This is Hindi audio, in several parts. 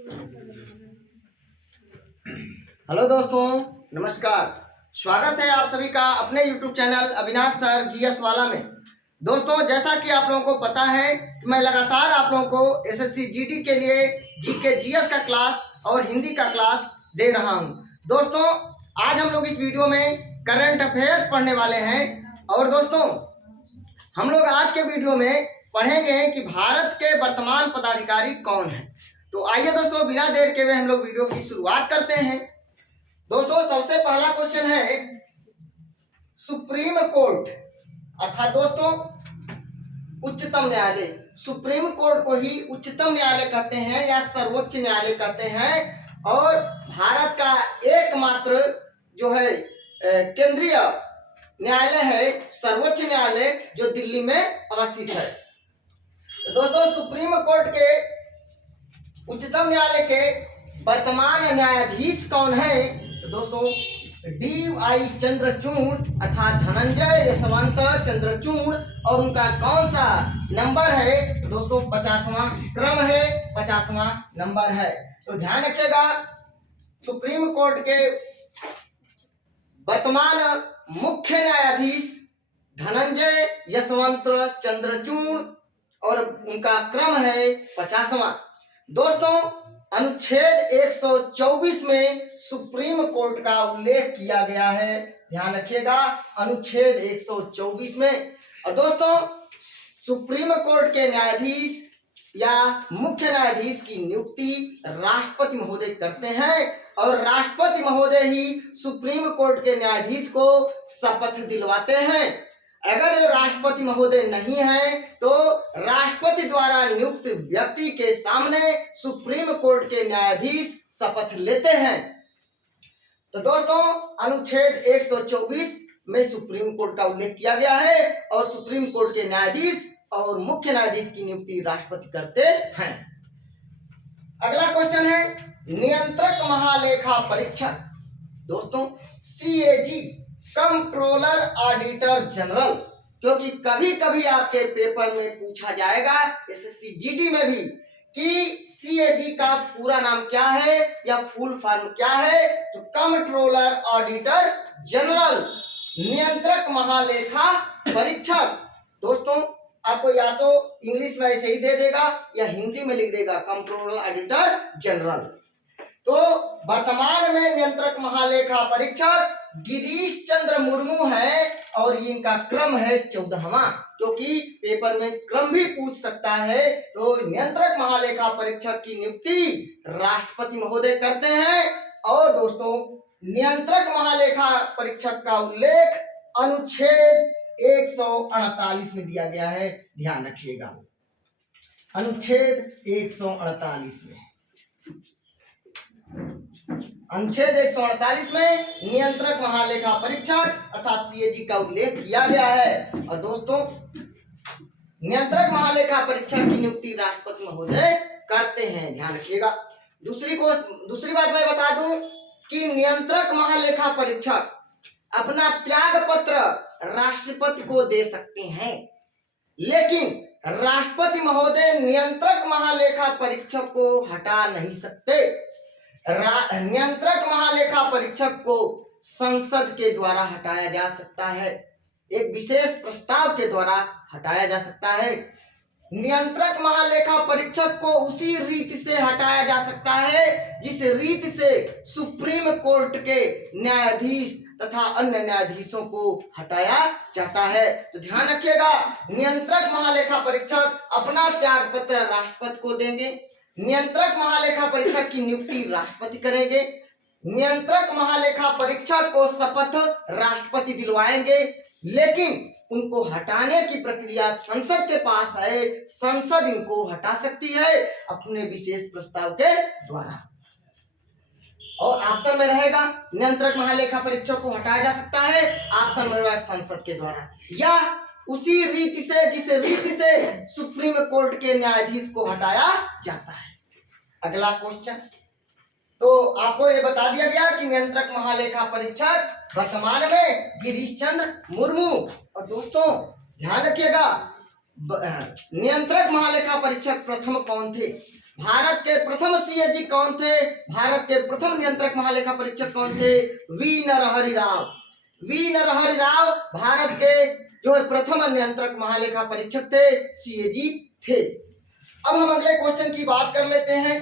हेलो दोस्तों, नमस्कार। स्वागत है आप सभी का अपने YouTube channel Avinash sir GS वाला में। दोस्तों, जैसा कि आप लोगों को पता है कि मैं लगातार आप लोगों को एसएससी जीडी के लिए जीके जीएस का क्लास और हिंदी का क्लास दे रहा हूं। दोस्तों, आज हम लोग इस वीडियो में करंट अफेयर्स पढ़ने वाले हैं। और दोस्तों, हम लोग आज के वीडियो में पढ़ेंगे कि भारत के वर्तमान पदाधिकारी कौन है। तो आइए दोस्तों, बिना देर के हुए हम लोग वीडियो की शुरुआत करते हैं। दोस्तों, सबसे पहला क्वेश्चन है सुप्रीम कोर्ट, अर्थात दोस्तों उच्चतम न्यायालय। सुप्रीम कोर्ट को ही उच्चतम न्यायालय कहते हैं या सर्वोच्च न्यायालय कहते हैं। और भारत का एकमात्र जो है केंद्रीय न्यायालय है सर्वोच्च न्यायालय, जो दिल्ली में अवस्थित है। तो दोस्तों, सुप्रीम कोर्ट के उच्चतम न्यायालय के वर्तमान न्यायाधीश कौन है? तो दोस्तों डी.वाई. चंद्रचूड़ अर्थात धनंजय यशवंत चंद्रचूड़। और उनका कौन सा नंबर है? तो दोस्तों 50वां क्रम है, 50वां नंबर है। तो ध्यान रखिएगा, सुप्रीम कोर्ट के वर्तमान मुख्य न्यायाधीश धनंजय यशवंत चंद्रचूड़ और उनका क्रम है 50वां। दोस्तों, अनुच्छेद 124 में सुप्रीम कोर्ट का उल्लेख किया गया है। ध्यान रखिएगा, अनुच्छेद 124 में। और दोस्तों, सुप्रीम कोर्ट के न्यायाधीश या मुख्य न्यायाधीश की नियुक्ति राष्ट्रपति महोदय करते हैं। और राष्ट्रपति महोदय ही सुप्रीम कोर्ट के न्यायाधीश को शपथ दिलवाते हैं। अगर राष्ट्रपति महोदय नहीं है तो राष्ट्रपति द्वारा नियुक्त व्यक्ति के सामने सुप्रीम कोर्ट के न्यायाधीश शपथ लेते हैं। तो दोस्तों, अनुच्छेद 124 में सुप्रीम कोर्ट का उल्लेख किया गया है और सुप्रीम कोर्ट के न्यायाधीश और मुख्य न्यायाधीश की नियुक्ति राष्ट्रपति करते हैं। अगला क्वेश्चन है नियंत्रक महालेखा परीक्षक। दोस्तों, सीएजी कंट्रोलर ऑडिटर जनरल, क्योंकि कभी कभी आपके पेपर में पूछा जाएगा एसएससी जीडी में भी कि सीएजी का पूरा नाम क्या है या फुल फॉर्म क्या है। तो कंट्रोलर ऑडिटर जनरल, नियंत्रक महालेखा परीक्षक। दोस्तों, आपको या तो इंग्लिश में ऐसे ही दे देगा या हिंदी में लिख देगा कंट्रोलर ऑडिटर जनरल। तो वर्तमान में नियंत्रक महालेखा परीक्षक गिरीश चंद्र मुर्मू है और इनका क्रम है 14वां, क्योंकि पेपर में क्रम भी पूछ सकता है। तो नियंत्रक महालेखा परीक्षक की नियुक्ति राष्ट्रपति महोदय करते हैं। और दोस्तों, नियंत्रक महालेखा परीक्षक का उल्लेख अनुच्छेद 148 में दिया गया है। ध्यान रखिएगा, अनुच्छेद 148 में। अनुच्छेद 148 में नियंत्रक महालेखा परीक्षक अर्थात सीएजी का उल्लेख किया गया है। और दोस्तों, नियंत्रक महालेखा परीक्षक की नियुक्ति राष्ट्रपति महोदय करते हैं। ध्यान रखिएगा। दूसरी बात मैं बता दूं कि नियंत्रक महालेखा परीक्षक अपना त्याग पत्र राष्ट्रपति को दे सकते हैं, लेकिन राष्ट्रपति महोदय नियंत्रक महालेखा परीक्षक को हटा नहीं सकते। नियंत्रक महालेखा परीक्षक को संसद के द्वारा हटाया जा सकता है, एक विशेष प्रस्ताव के द्वारा हटाया जा सकता है। नियंत्रक महालेखा परीक्षक को उसी रीति से हटाया जा सकता है जिस रीति से सुप्रीम कोर्ट के न्यायाधीश तथा अन्य न्यायाधीशों को हटाया जाता है। तो ध्यान रखिएगा, नियंत्रक महालेखा परीक्षक अपना त्याग पत्र राष्ट्रपति को देंगे, नियंत्रक महालेखा परीक्षक की नियुक्ति राष्ट्रपति करेंगे, नियंत्रक महालेखा परीक्षक को शपथ राष्ट्रपति दिलवाएंगे, लेकिन उनको हटाने की प्रक्रिया संसद के पास है। संसद इनको हटा सकती है अपने विशेष प्रस्ताव के द्वारा। और ऑप्शन में रहेगा नियंत्रक महालेखा परीक्षक को हटाया जा सकता है, ऑप्शन में रहेगा संसद के द्वारा, या उसी रीति से जिस रीति से सुप्रीम कोर्ट के न्यायाधीश को हटाया जाता है। अगला क्वेश्चन, तो आपको ये बता दिया गया कि नियंत्रक महालेखा परीक्षक वर्तमान में गिरीश चंद्र मुर्मू। और दोस्तों, ध्यान रखिएगा, नियंत्रक महालेखा परीक्षक प्रथम कौन थे? भारत के प्रथम सीएजी कौन थे? भारत के प्रथम नियंत्रक महालेखा परीक्षक कौन थे? वी नरहरि राव। वी नरहरि राव भारत के जो है प्रथम नियंत्रक महालेखा परीक्षक थे, सीएजी थे। अब हम अगले क्वेश्चन की बात कर लेते हैं।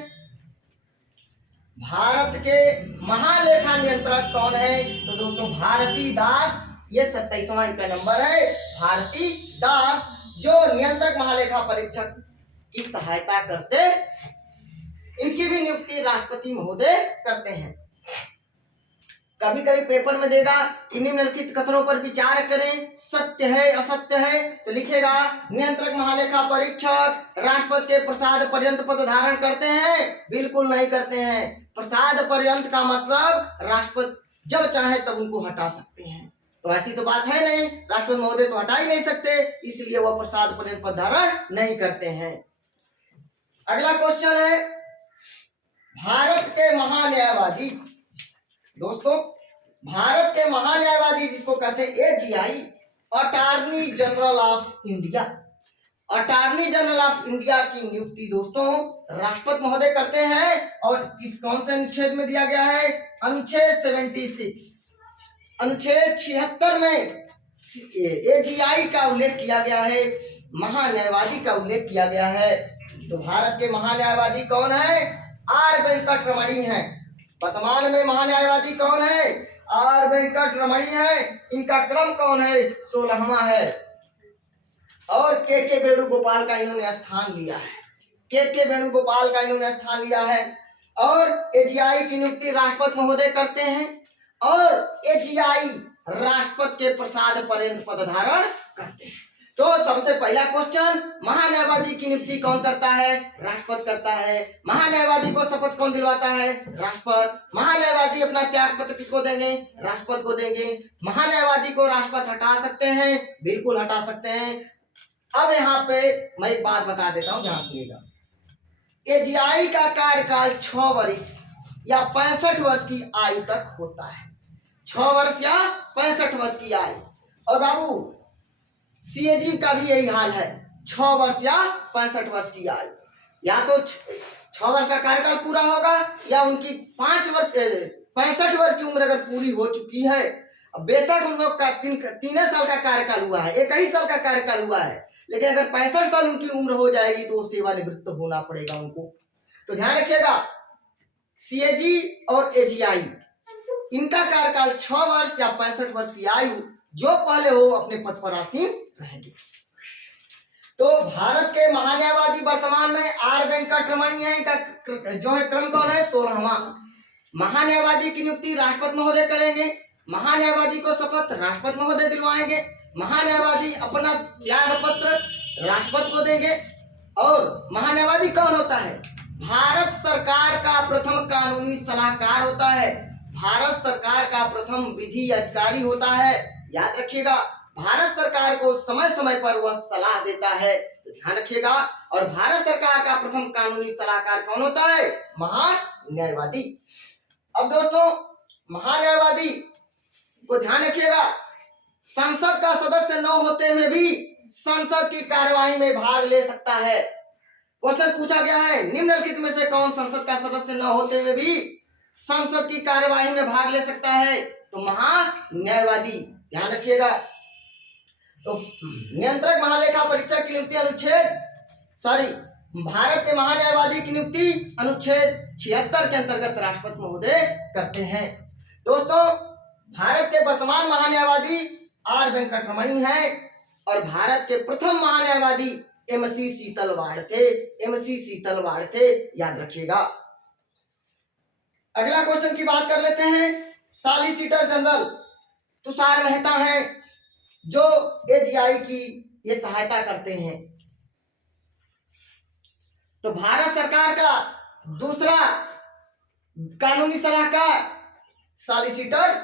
भारत के महालेखा नियंत्रक कौन है? तो दोस्तों भारती दास, ये 27वां इनका नंबर है। भारती दास जो नियंत्रक महालेखा परीक्षक की सहायता करते, इनकी भी नियुक्ति राष्ट्रपति महोदय करते हैं। कभी कभी पेपर में देगा कि निम्नलिखित कथनों पर विचार करें, सत्य है असत्य है, तो लिखेगा नियंत्रक महालेखा परीक्षक राष्ट्रपति के प्रसाद पर्यंत पद धारण करते हैं? बिल्कुल नहीं करते हैं। प्रसाद पर्यंत का मतलब राष्ट्रपति जब चाहे तब उनको हटा सकते हैं, तो ऐसी तो बात है नहीं, राष्ट्रपति महोदय तो हटा ही नहीं सकते, इसलिए वह प्रसाद पर्यंत पद धारण नहीं करते हैं। अगला क्वेश्चन है, भारत के महान्यायवादी, दोस्तों भारत के महान्यायवादी जिसको कहते हैं AGI, attorney general of India, attorney general of India की नियुक्ति दोस्तों राष्ट्रपति महोदय करते हैं। और किस कौन से अनुच्छेद में दिया गया है? अनुच्छेद 76, अनुच्छेद 76 में एजीआई का उल्लेख किया गया है, महान्यायवादी का उल्लेख किया गया है। तो भारत के महान्यायवादी कौन है? आर वेंकट रमणी हैं। वर्तमान में महान्यायवादी कौन है? आर वेंकट रमणी है। इनका क्रम कौन है? 16वां है। और के वेणुगोपाल का इन्होंने स्थान लिया है, के वेणुगोपाल का इन्होंने स्थान लिया है। और एजीआई की नियुक्ति राष्ट्रपति महोदय करते हैं, और एजीआई राष्ट्रपति के प्रसाद पर्यंत पद धारण करते हैं। तो सबसे पहला क्वेश्चन, महान्यायवादी की नियुक्ति कौन करता है? राष्ट्रपति करता है। महान्यायवादी को शपथ कौन दिलवाता है? राष्ट्रपति। महान्यायवादी अपना त्याग पत्र किसको देंगे? राष्ट्रपति को देंगे। महान्यायवादी को राष्ट्रपति हटा सकते हैं? बिल्कुल हटा सकते हैं। अब यहाँ पे मैं एक बात बता देता हूँ, ध्यान सुनिएगा। एजीआई का कार्यकाल 6 वर्ष या 65 वर्ष की आयु तक होता है। 6 वर्ष या 65 वर्ष की आयु। और बाबू सीएजी का भी यही हाल है, 6 वर्ष या 65 वर्ष की आयु। या तो 6 वर्ष का कार्यकाल पूरा होगा, या उनकी 65 वर्ष की उम्र अगर पूरी हो चुकी है। अब बेशक उन लोग का 3 साल का कार्यकाल हुआ है, 1 ही साल का कार्यकाल हुआ है, लेकिन अगर 65 साल उनकी उम्र हो जाएगी तो सेवानिवृत्त होना पड़ेगा उनको। तो ध्यान रखिएगा, सीएजी और एजीआई इनका कार्यकाल 6 वर्ष या 65 वर्ष की आयु, जो पहले हो अपने पद पर आसीन रहेंगे। तो भारत के महान्यायवादी वर्तमान में आर वेंकट रमणी है। इनका जो है क्रम कौन है? 16वां। महान्यायवादी की नियुक्ति राष्ट्रपति महोदय करेंगे। महान्यायवादी को शपथ राष्ट्रपति महोदय दिलवाएंगे। महान्यायवादी अपना त्याग पत्र राष्ट्रपति को देंगे। और महान्यायवादी कौन होता है? भारत सरकार का प्रथम कानूनी सलाहकार होता है, भारत सरकार का प्रथम विधि अधिकारी होता है। याद रखिएगा, भारत सरकार को समय समय पर वह सलाह देता है, तो ध्यान रखिएगा। और भारत सरकार का प्रथम कानूनी सलाहकार कौन होता है? महान्यायवादी। अब दोस्तों महान्यायवादी को ध्यान रखिएगा, संसद का सदस्य न होते हुए भी संसद की कार्यवाही में भाग ले सकता है। क्वेश्चन पूछा गया है, निम्नलिखित में से कौन संसद का सदस्य न होते हुए भी संसद की कार्यवाही में भाग ले सकता है? तो महान्यायवादी। ध्यान रखिएगा। तो नियंत्रक महालेखा परीक्षक की नियुक्ति भारत के महान्यायवादी की नियुक्ति अनुच्छेद 76 के अंतर्गत राष्ट्रपति महोदय करते हैं। दोस्तों भारत के वर्तमान महान्यायवादी आर वेंकट रमणी हैं, और भारत के प्रथम महान्यायवादी एमसी शीतलवाड़ थे। एमसी शीतलवाड़ थे, याद रखिएगा। अगला क्वेश्चन की बात कर लेते हैं। सॉलिसिटर जनरल तुषार मेहता हैं, जो एजीआई की ये सहायता करते हैं। तो भारत सरकार का दूसरा कानूनी सलाहकार solicitor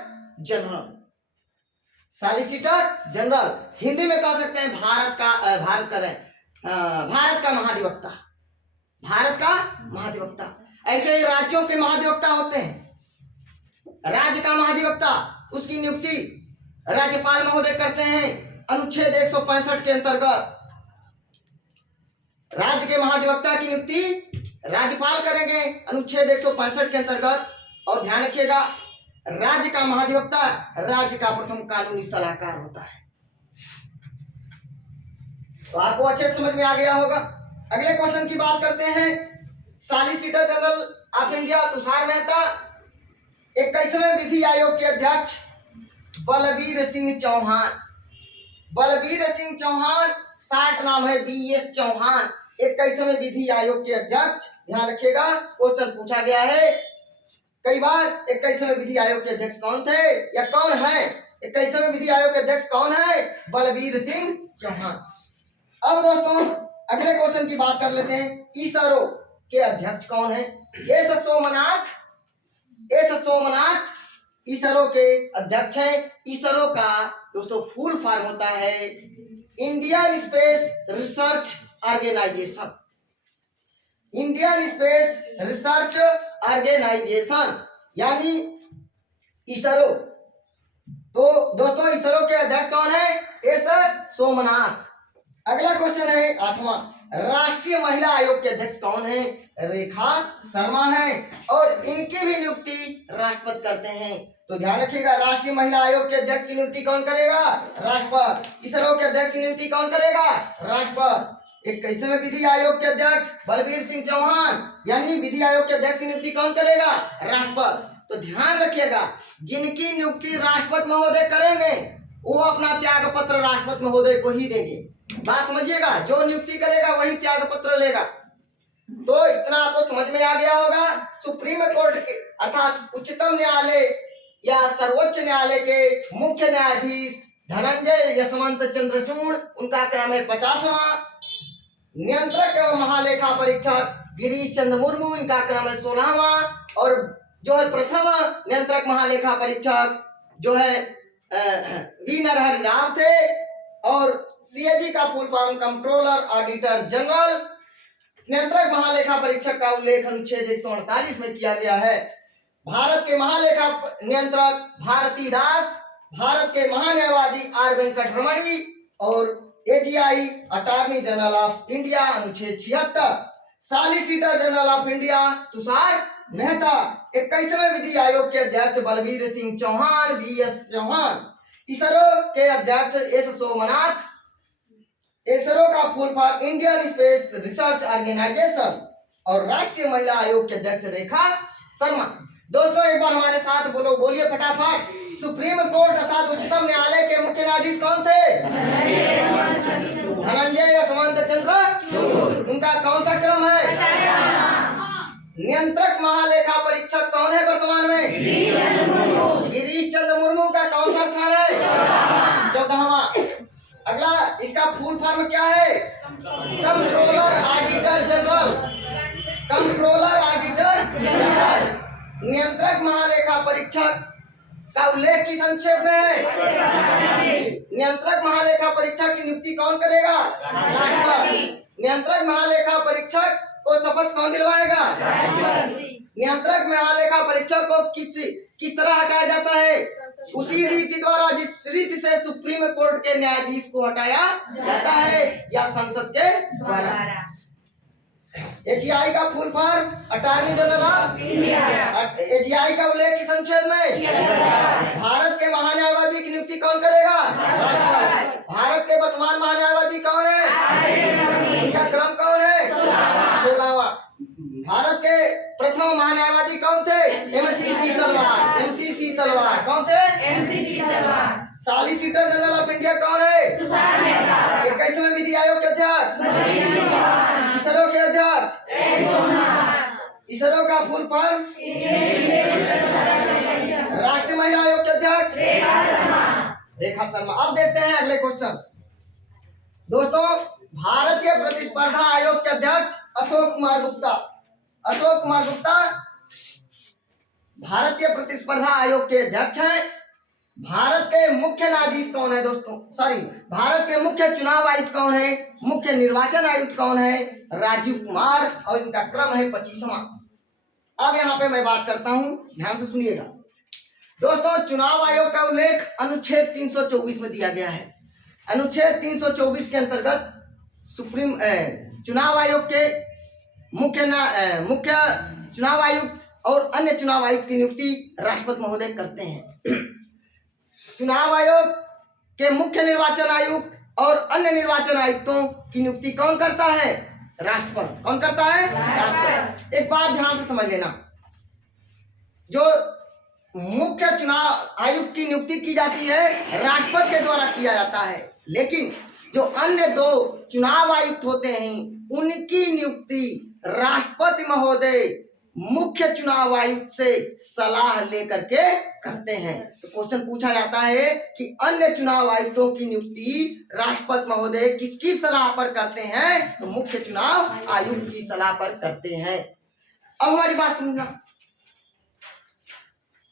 general. Solicitor general Hindi में कह सकते हैं भारत का महाधिवक्ता। भारत का महाधिवक्ता। ऐसे ही राज्यों के महाधिवक्ता होते हैं। राज्य का महाधिवक्ता, उसकी नियुक्ति राज्यपाल महोदय करते हैं अनुच्छेद 165 के अंतर्गत। राज्य के महाधिवक्ता की नियुक्ति राज्यपाल करेंगे अनुच्छेद 165 के अंतर्गत। और ध्यान रखिएगा, राज्य का महाधिवक्ता राज्य का प्रथम कानूनी सलाहकार होता है। तो आपको अच्छे से समझ में आ गया होगा। अगले क्वेश्चन की बात करते हैं। Solicitor general of India Tushar Mehta 21वें विधि आयोग के अध्यक्ष बलबीर सिंह चौहान। बलबीर सिंह चौहान, शार्ट नाम है BS चौहान, 21वें विधि आयोग के अध्यक्ष। ध्यान रखिएगा, क्वेश्चन पूछा गया है कई बार, 21वें विधि आयोग के अध्यक्ष कौन थे या कौन है? 21वें विधि आयोग के अध्यक्ष कौन है? बलबीर सिंह चौहान। अब दोस्तों अगले क्वेश्चन की बात कर लेते हैं। इसरो के अध्यक्ष कौन है? एस सोमनाथ इसरो के अध्यक्ष हैं। इसरो का दोस्तों फुल फॉर्म होता है Indian Space Research Organisation. Indian Space Research Organisation यानी इसरो। तो दोस्तों इसरो के अध्यक्ष कौन है? एस सोमनाथ। अगला क्वेश्चन है 8वां। राष्ट्रीय महिला आयोग के अध्यक्ष कौन है? रेखा शर्मा है और इनकी भी नियुक्ति राष्ट्रपति करते हैं। तो ध्यान रखिएगा, राष्ट्रीय महिला आयोग के अध्यक्ष की नियुक्ति कौन करेगा? राष्ट्रपति। इसरो के अध्यक्ष की नियुक्ति कौन करेगा? राष्ट्रपति। 21वें विधि आयोग के अध्यक्ष बलबीर सिंह चौहान यानी विधि आयोग के अध्यक्ष की नियुक्ति कौन करेगा? राष्ट्रपति। तो ध्यान रखिएगा, जिनकी नियुक्ति राष्ट्रपति महोदय करेंगे वो अपना त्याग पत्र राष्ट्रपति महोदय को ही देंगे। बात समझिएगा, जो नियुक्ति करेगा वही त्याग पत्र लेगा। तो इतना आपको समझ में आ गया होगा। सुप्रीम कोर्ट के अर्थात उच्चतम न्यायालय या सर्वोच्च न्यायालय के मुख्य न्यायाधीश धनंजय यशवंत चंद्रचूड़, उनका क्रम है 50वां। नियंत्रक एवं महालेखा परीक्षक गिरीश चंद्र मुर्मू, इनका क्रम है 16वां। और जो है प्रथम नियंत्रक महालेखा परीक्षक जो है वी नरहरि राव थे। और CAG का full form controller auditor general. नियंत्रक महालेखा परीक्षक का उल्लेख अनुच्छेद 148 में किया गया है। भारत के महालेखा नियंत्रक भारती दास, भारत के महान्यायवादी R वेंकटरमणी और AGI attorney general of India अनुच्छेद 76। Solicitor general of India Tushar Mehta. 21वें विधि आयोग के अध्यक्ष बलबीर सिंह चौहान BS चौहान। इसरो के अध्यक्ष एस सोमनाथ। इसरो का full form Indian Space Research Organisation. और राष्ट्रीय महिला आयोग के अध्यक्ष रेखा शर्मा। दोस्तों एक बार हमारे साथ बोलिए फटाफट। सुप्रीम कोर्ट अर्थात उच्चतम न्यायालय के मुख्य न्यायाधीश कौन थे? धनंजय यशवंत चंद्र। उनका कौन सा क्रम है? नियंत्रक महालेखा परीक्षक कौन है वर्तमान में? गिरीश चंद्र मुर्मू का कौन सा स्थान है? 14वां। अगला इसका फुल फॉर्म क्या है? Controller auditor general. Controller auditor general. नियंत्रक महालेखा परीक्षक का उल्लेख किस संक्षेप में है? नियंत्रक महालेखा परीक्षक की नियुक्ति कौन करेगा? राष्ट्रपति। नियंत्रक महालेखा परीक्षक को शपथ कौन दिलवाएगा? नियंत्रक महालेखा परीक्षक को किस तरह हटाया जाता है? उसी रीति द्वारा जिस रीति से सुप्रीम कोर्ट के न्यायाधीश को हटाया जाता है या संसद के द्वारा। AGI का full form attorney general of India. AGI का उल्लेख किस अनुच्छेद में? भारत के महान्यायवादी की नियुक्ति कौन करेगा? राष्ट्रपति। भारत के वर्तमान महान्यायवादी कौन है? इनका क्रम कौन है? 16वां। भारत के प्रथम महान्यायवादी कौन थे? MC सीतलवाड़। कौन थे? MC Setalvad. Solicitor general of India कौन है? तुषार मेहता। 21वें विधि आयोग के अध्यक्ष इसरो के अध्यक्ष इसरो का फुल फॉर्म राष्ट्रीय महिला आयोग के अध्यक्ष रेखा शर्मा। अब देखते हैं अगले क्वेश्चन। दोस्तों भारतीय प्रतिस्पर्धा आयोग के अध्यक्ष अशोक कुमार गुप्ता। अशोक कुमार गुप्ता भारतीय प्रतिस्पर्धा आयोग के अध्यक्ष हैं। भारत के मुख्य न्यायाधीश कौन है दोस्तों? भारत के मुख्य चुनाव आयुक्त कौन है? मुख्य निर्वाचन आयुक्त कौन है? राजीव कुमार। और इनका क्रम है 25वां। अब यहाँ पे मैं बात करता हूँ, ध्यान से सुनिएगा दोस्तों। चुनाव आयोग का उल्लेख अनुच्छेद 324 में दिया गया है। अनुच्छेद 324 के अंतर्गत सुप्रीम चुनाव आयोग के मुख्य चुनाव आयुक्त और अन्य चुनाव आयुक्त की नियुक्ति राष्ट्रपति महोदय करते हैं। चुनाव आयोग के मुख्य निर्वाचन आयुक्त और अन्य निर्वाचन आयुक्तों की नियुक्ति कौन करता है? राष्ट्रपति। कौन करता है? राष्ट्रपति। एक बात ध्यान से समझ लेना, जो मुख्य चुनाव आयुक्त की नियुक्ति की जाती है राष्ट्रपति के द्वारा किया जाता है, लेकिन जो अन्य दो चुनाव आयुक्त होते हैं उनकी नियुक्ति राष्ट्रपति महोदय मुख्य चुनाव आयुक्त से सलाह लेकर के करते हैं। तो क्वेश्चन पूछा जाता है कि अन्य चुनाव आयुक्तों की नियुक्ति राष्ट्रपति महोदय किसकी सलाह पर करते हैं? तो मुख्य चुनाव आयुक्त की सलाह पर करते हैं। अब हमारी बात सुनना,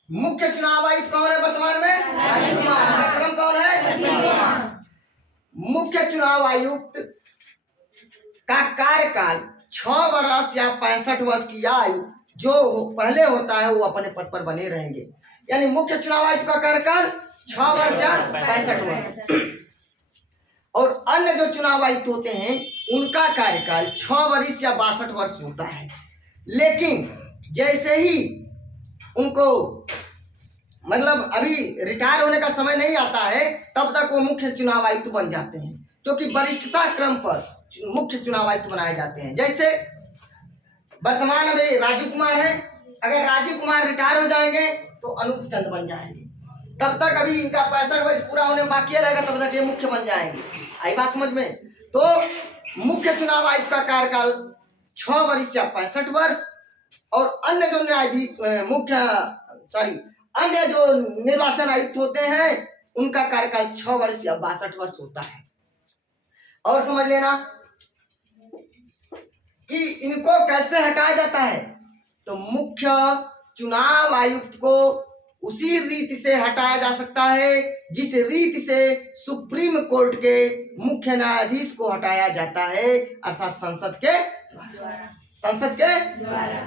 मुख्य चुनाव आयुक्त कौन है वर्तमान में? राजीव कुमार। क्रम कौन है? मुख्य चुनाव आयुक्त का कार्यकाल 6 वर्ष या 65 वर्ष की आयु जो पहले होता है वो अपने पद पर बने रहेंगे। यानी मुख्य चुनाव आयुक्त का कार्यकाल 6 वर्ष या 65 वर्ष, और अन्य जो चुनाव आयुक्त होते हैं उनका कार्यकाल 6 वर्ष या 62 वर्ष होता है। लेकिन जैसे ही उनको मतलब अभी रिटायर होने का समय नहीं आता है तब तक वो मुख्य चुनाव आयुक्त बन जाते हैं, क्योंकि वरिष्ठता क्रम पर मुख्य चुनाव आयुक्त बनाए जाते हैं। जैसे वर्तमान में राजीव कुमार है, अगर राजीव कुमार रिटायर हो जाएंगे तो अनूप चंद बन जाएंगे, तब तक अभी इनका 65 वर्ष पूरा होने बाकी रहेगा, तब तक ये मुख्य बन जाएंगे। आई बात समझ में? तो मुख्य चुनाव आयुक्त का कार्यकाल 6 वर्ष या 65 वर्ष, और अन्य जो न्यायाधीश अन्य जो निर्वाचन आयुक्त होते हैं उनका कार्यकाल 6 वर्ष या 62 वर्ष होता है। और समझ लेना कि इनको कैसे हटाया जाता है, तो मुख्य चुनाव आयुक्त को उसी रीति से हटाया जा सकता है जिस रीति से सुप्रीम कोर्ट के मुख्य न्यायाधीश को हटाया जाता है, अर्थात संसद के द्वारा।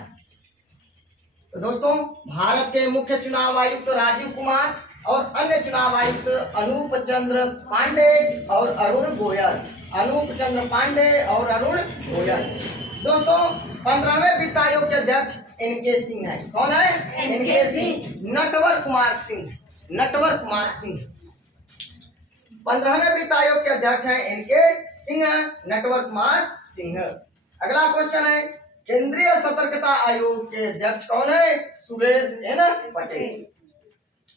तो दोस्तों, भारत के मुख्य चुनाव आयुक्त राजीव कुमार और अन्य चुनाव आयुक्त अनूप चंद्र पांडे और अरुण गोयल। दोस्तों, 15वें वित्त आयोग के अध्यक्ष एनके सिंह है। कौन है? एनके सिंह। नटवर कुमार सिंह 15वें वित्त आयोग के अध्यक्ष हैं एनके सिंह, नटवर कुमार सिंह। अगला क्वेश्चन है, केंद्रीय सतर्कता आयोग के अध्यक्ष कौन है? सुरेश एन पटेल।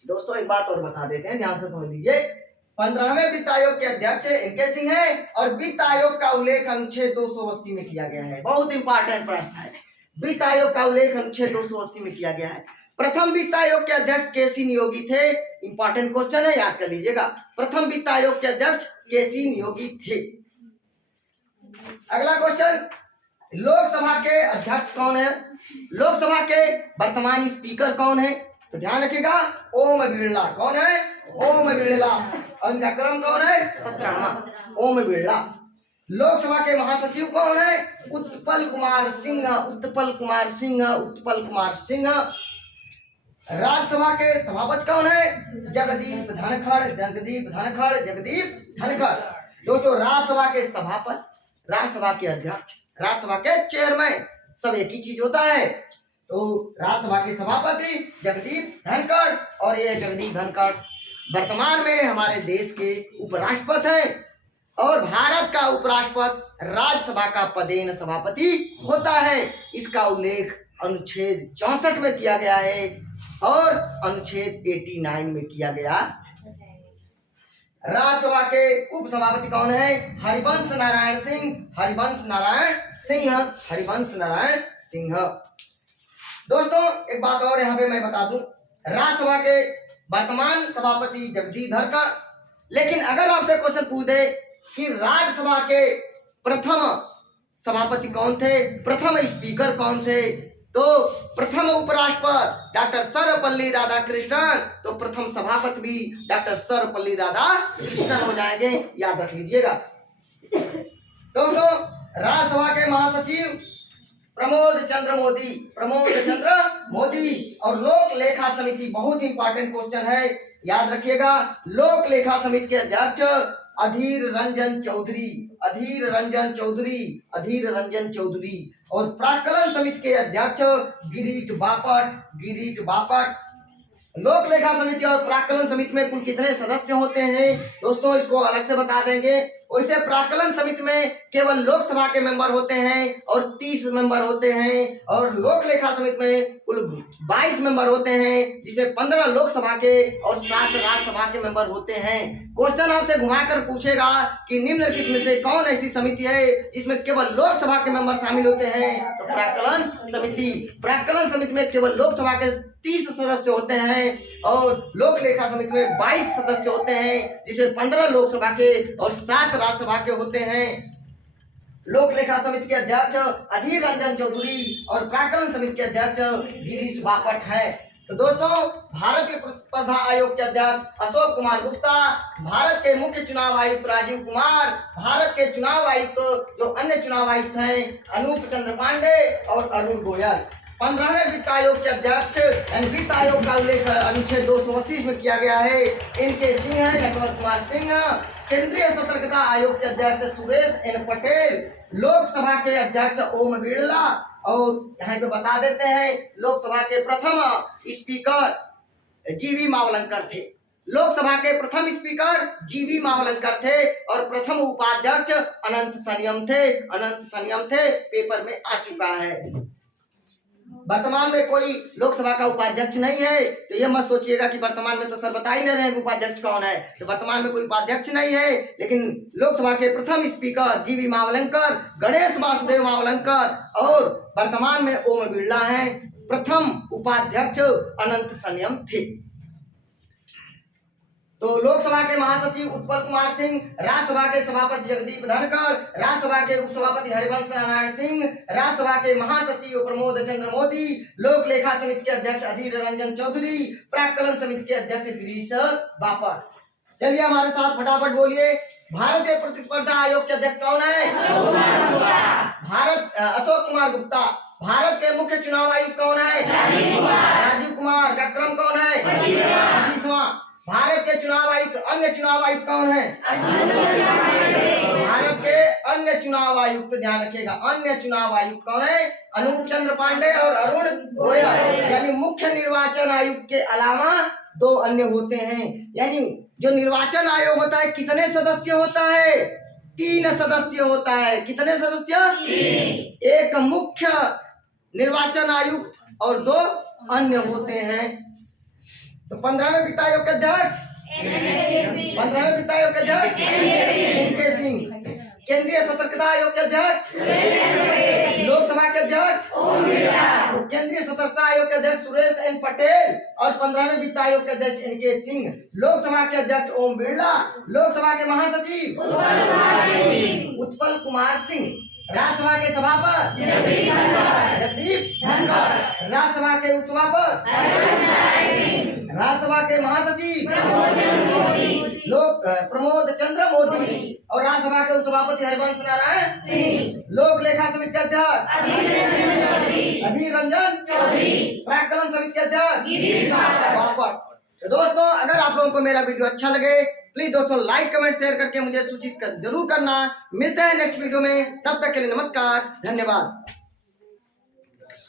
दोस्तों, एक बात और बता देते हैं, ध्यान से समझ लीजिए। 15वें वित्त आयोग के अध्यक्ष एनके सिंह है और वित्त आयोग का उल्लेख अनुच्छेद 280 में किया गया है। बहुत इंपॉर्टेंट प्रश्न है। वित्त आयोग का उल्लेख अनुच्छेद 280 में किया गया है। प्रथम वित्त आयोग के अध्यक्ष केसी नियोगी थे। इंपॉर्टेंट क्वेश्चन है, याद कर लीजिएगा। प्रथम वित्त आयोग के अध्यक्ष केसी नियोगी थे। अगला क्वेश्चन, लोकसभा के अध्यक्ष कौन है? लोकसभा के वर्तमान स्पीकर कौन है? तो ध्यान रखिएगा, ओम बिरला। कौन है? ओम बिरला। और इनका क्रम कौन है? 17वां, ओम बिरला। लोकसभा के महासचिव कौन है? उत्पल कुमार सिंह। राज्यसभा के सभापति कौन है? जगदीप धनखड़। दोस्तों, राज्यसभा के सभापति, राज्यसभा के अध्यक्ष, राज्यसभा के चेयरमैन सब एक ही चीज होता है। तो राज्यसभा के सभापति जगदीप धनखड़, और ये जगदीप धनखड़ वर्तमान में हमारे देश के उपराष्ट्रपति हैं, और भारत का उपराष्ट्रपति राज्यसभा का पदेन सभापति होता है। इसका उल्लेख अनुच्छेद 64 में किया गया है और अनुच्छेद 89 में किया गया। राज्यसभा के उपसभापति कौन है? हरिवंश नारायण सिंह। दोस्तों, एक बात और यहाँ पे मैं बता दूं, राज्यसभा के वर्तमान सभापति जगदीप धनखड़, लेकिन अगर आपसे क्वेश्चन पूछे कि राज्यसभा के प्रथम सभापति कौन थे, प्रथम स्पीकर कौन थे, तो प्रथम उपराष्ट्रपति डॉक्टर सर्वपल्ली राधाकृष्णन, तो प्रथम सभापति भी डॉक्टर सर्वपल्ली राधाकृष्णन हो जाएंगे, याद रख लीजिएगा। दोस्तों, राज्यसभा के महासचिव प्रमोद चंद्र मोदी और लोक लेखा समिति, बहुत इंपॉर्टेंट क्वेश्चन है, याद रखिएगा। लोक लेखा समिति के अध्यक्ष अधीर रंजन चौधरी। और प्राक्कलन समिति के अध्यक्ष गिरीट बापट। लोक लेखा समिति और प्राक्कलन समिति में कुल कितने सदस्य होते हैं दोस्तों, इसको अलग से बता देंगे। वैसे प्राक्कलन समिति में केवल लोकसभा के मेंबर होते हैं और 30 मेंबर होते हैं, और लोक लेखा समिति में कुल 22 मेंबर होते हैं, जिसमें 15 लोकसभा के और 7 राज्यसभा के मेंबर होते हैं। क्वेश्चन आपसे घुमाकर पूछेगा कि निम्नलिखित में से कौन ऐसी समिति है जिसमें केवल लोकसभा के मेंबर शामिल होते हैं, तो प्राक्कलन समिति। प्राक्कलन समिति में केवल लोकसभा के 30 सदस्य होते हैं और लोक लेखा समिति में 22 सदस्य होते हैं, जिसमें 15 लोकसभा के और 7 राज्यसभा के होते हैं। लोक लेखा समिति के अध्यक्ष अधीर रंजन चौधरी और प्राक्कलन समिति के अध्यक्ष गिरीश बापट है। तो दोस्तों, भारत के प्रतिस्पर्धा आयोग के अध्यक्ष अशोक कुमार गुप्ता, भारत के मुख्य चुनाव आयुक्त राजीव कुमार, भारत के चुनाव आयुक्त जो अन्य चुनाव आयुक्त हैं अनूप चंद्र पांडे और अरुण गोयल। 15वें वित्त आयोग के अध्यक्ष वित्त आयोग का उल्लेख अनुच्छेद 280 में किया गया है, इनके सिंह है नटवर कुमार सिंह। केंद्रीय सतर्कता आयोग के अध्यक्ष सुरेश एन पटेल, लोकसभा के अध्यक्ष ओम बिरला, और यहाँ पे बता देते हैं लोकसभा के प्रथम स्पीकर जीवी मावलंकर थे। लोकसभा के प्रथम स्पीकर जीवी मावलंकर थे और प्रथम उपाध्यक्ष अनंत संयम थे। पेपर में आ चुका है। वर्तमान में कोई लोकसभा का उपाध्यक्ष नहीं है, तो ये मत सोचिएगा कि वर्तमान में तो सर बता ही नहीं रहे उपाध्यक्ष कौन है। तो वर्तमान में कोई उपाध्यक्ष नहीं है, लेकिन लोकसभा के प्रथम स्पीकर जीवी मावलंकर, गणेश वासुदेव मावलंकर, और वर्तमान में ओम बिरला हैं। प्रथम उपाध्यक्ष अनंत संयम थे। तो लोकसभा के महासचिव उत्पल कुमार सिंह, राज्यसभा के सभापति जगदीप धनखड़, राज्यसभा के उपसभापति हरिवंश नारायण सिंह, राज्यसभा के महासचिव प्रमोद चंद्र मोदी, लोक लेखा समिति के अध्यक्ष अधीर रंजन चौधरी, प्राक्कलन समिति के अध्यक्ष गिरीश बापट। चलिए हमारे साथ फटाफट बोलिए, भारतीय प्रतिस्पर्धा आयोग के अध्यक्ष कौन है? अशोक कुमार गुप्ता। भारत के मुख्य चुनाव आयुक्त कौन है? राजीव कुमार। का क्रम कौन है? 25वां। भारत के चुनाव आयुक्त, अन्य चुनाव आयुक्त कौन है? भारत के अन्य चुनाव आयुक्त, ध्यान रखिएगा, अन्य चुनाव आयुक्त कौन है? अनूप चंद्र पांडे और अरुण गोयल। यानी मुख्य निर्वाचन आयुक्त के अलावा 2 अन्य होते हैं। यानी जो निर्वाचन आयोग होता है कितने सदस्य होता है? 3 सदस्य होता है। कितने सदस्य? 3। एक मुख्य निर्वाचन आयुक्त और 2 अन्य होते हैं। तो 15वें वित्त आयोग के अध्यक्ष 15वें वित्त आयोग के अध्यक्ष एनके सिंह। केंद्रीय सतर्कता आयोग के अध्यक्ष लोकसभा के अध्यक्ष तो केंद्रीय सतर्कता आयोग के अध्यक्ष सुरेश एन पटेल और 15वें वित्त आयोग के अध्यक्ष एनके सिंह। लोकसभा के अध्यक्ष ओम बिरला, लोकसभा के महासचिव उत्पल कुमार सिंह, राज्यसभा के सभापति जगदीप धनखड़, राज्यसभा के उपसभापति राज्यसभा के महासचिव प्रमोद चंद्र मोदी और राज्यसभा के उपसभापति हरिवंश नारायण सिंह। लोक लेखा समिति के अध्यक्ष अधीर रंजन चौधरी, प्राक्कलन समिति के अध्यक्ष गिरीश बापट। तो दोस्तों, अगर आप लोगों को मेरा वीडियो अच्छा लगे प्लीज दोस्तों लाइक कमेंट शेयर करके मुझे सूचित जरूर करना। मिलते हैं नेक्स्ट वीडियो में, तब तक के लिए नमस्कार, धन्यवाद।